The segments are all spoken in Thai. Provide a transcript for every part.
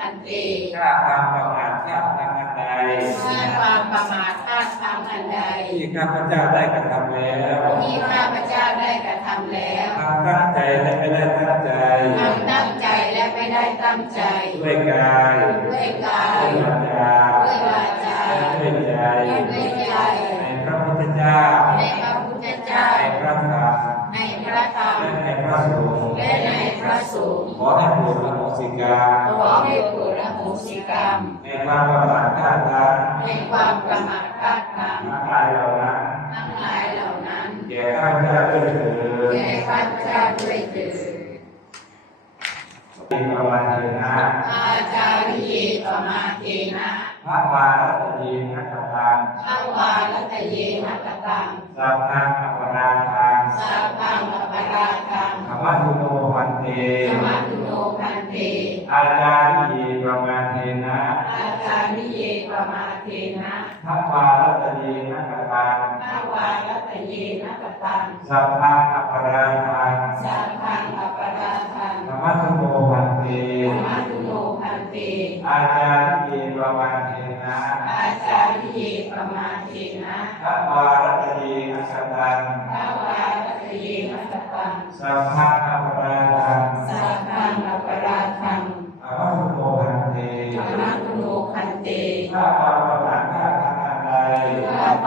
ทันติถ้าทำประมาทพลาดทางอันใดถ้าความประมาทพลาดทำอันใดที่ข้าพเจ้าได้กระทำแล้วที่ข้าพเจ้าได้กระทำแล้วทำตั้งใจและไม่ได้ตั้งใจทำตั้งใจและไม่ได้ตั้งใจ ด้วยกายด้วยกาด้วยยวาจาด้วยวาจาและด้วยใจด้วยใจในพระพุทธเจ้าในพระพุทธเจ้าในพระธรรมในพระธรรมและในพระสงฆ์และในพระสงฆ์ขอให้โปรดอโหสิกรรม สิกรรมในความประมาทพลาดทางในความประมาทพลาดพลั้งทั้งหลายเหล่านั้นทั้งหลายเหล่านั้นแก่ข้าพเจ้าด้วยเถิดแก่ข้าพเจ้าด้วยเถิดเป็นประมาณเถิดนะอาจาริเยปมาเทนะพระวารัตยีนักทานทวารัตเยนะกตังสัพพังอัปปราทานสัพพังอปราคังธรรมะทุโนวันเตธรรมตุโนพันเตอาจาริ นะพระวารัตยีนักทานทวารัตเยนะกตังสัพพังอัปปราทานสัพพังอปราคังธรรมะทุโนวันเตธรรมตุโนพันเต อาจาริยีประมาณเทนะอาจาริเยปมาเทนะพระวารัตยีนักทานทวารัตเยนะกตังสัพพังอัปปราทานสั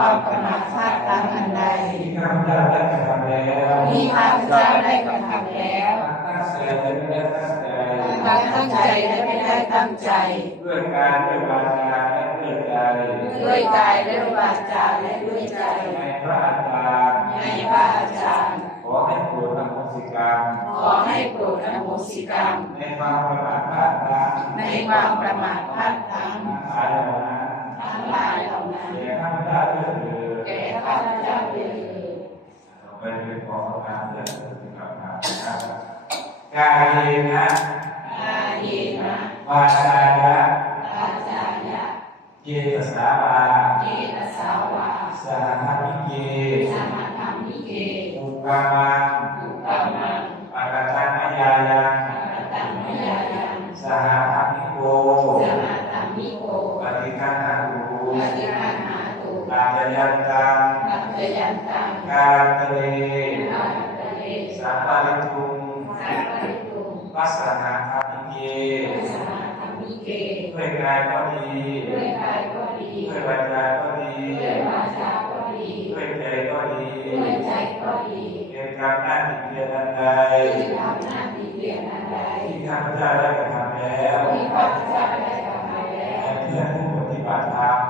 ความประมาทพลาดทางอันใดที่ข้าพเจ้าได้กระทำแล้วที่ข้าพเจ้าได้กระทำแล้วตั้งใจและไม่ได้ตั้งใจตั้งใจและไม่ได้ตั้งใจด้วยการด้วยวาจาและด้วยใจด้วยกายและวาจาและด้วยใจในพระอาจารย์ในพระอาจารย์ขอให้โปรดอโหสิกรรมขอให้โปรดอโหสิกรรม ในความประมาทพลาดพลั้งในความประมาทพลาดพลั้งทั้งหลายานั้นทั้งหลายเหล่านั้นแก่ข้าพเจ้าด้วยเถิดแก่ข้าพเจ้าด้วยเถิดต่อไปเป็นขอประทานเรื่องที่กล่าวมานะครับกายเองนะอาเยนะวาจายะอาจายะเจตสาวาเจตสาวาสหธรรมิเกสมธรรมิเกอุกามังอุปามังปะกะทังมยายัง ยันตังปัจจยันการตเลสัมปริตุงสัพพะตุงวัสหาธรรมิเกสมาธรรมิเกด้วยกายก็ดีด้วยกายก็ดีด้วยวาจาก็ดีด้วยวาจาก็ดีด้วยใจก็ดีด้วยใจก็ดีเป็นกรรมหน้าที่เพียรอันใดที่ทำหน้าที่เปลี่ยนอันใดที่ข้าพเจ้าได้กระทำแล้วที่ข้าพเจ้าได้กระทำแล้วเพื่อนผู้ปฏิบัติธรรม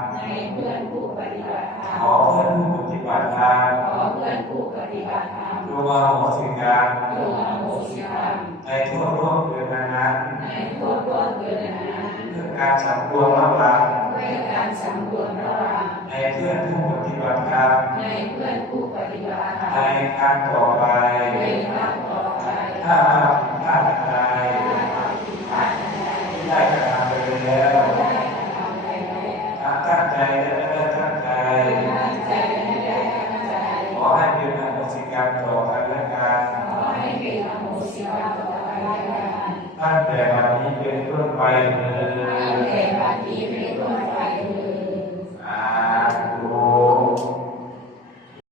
วมหัวสิกรรมจงอโหสิกรรมในทั่วโลกเดือนนั้นในทั่วโลกเกิดนั้นเพื่อการสำรวมระวังด้วยการสำรวมระวังในเพื่อนผู้ปฏิบัติธรรมในเพื่อนผู้ปฏิบัติธรรในมครั้งต่อไปในครั้งต่อไปถ้าเราผิดพลาดอะไรถ้าเราผิดพลาดอะไรที่ได้กระทำ รรมต่อกันและกันขอให้เป็นอโหสิกรรมต่อกันและกันตั้งแต่วันนี้เป็นต้นไปเถิตั้งดแต่บัดนี้เป็นต้นไปเถิ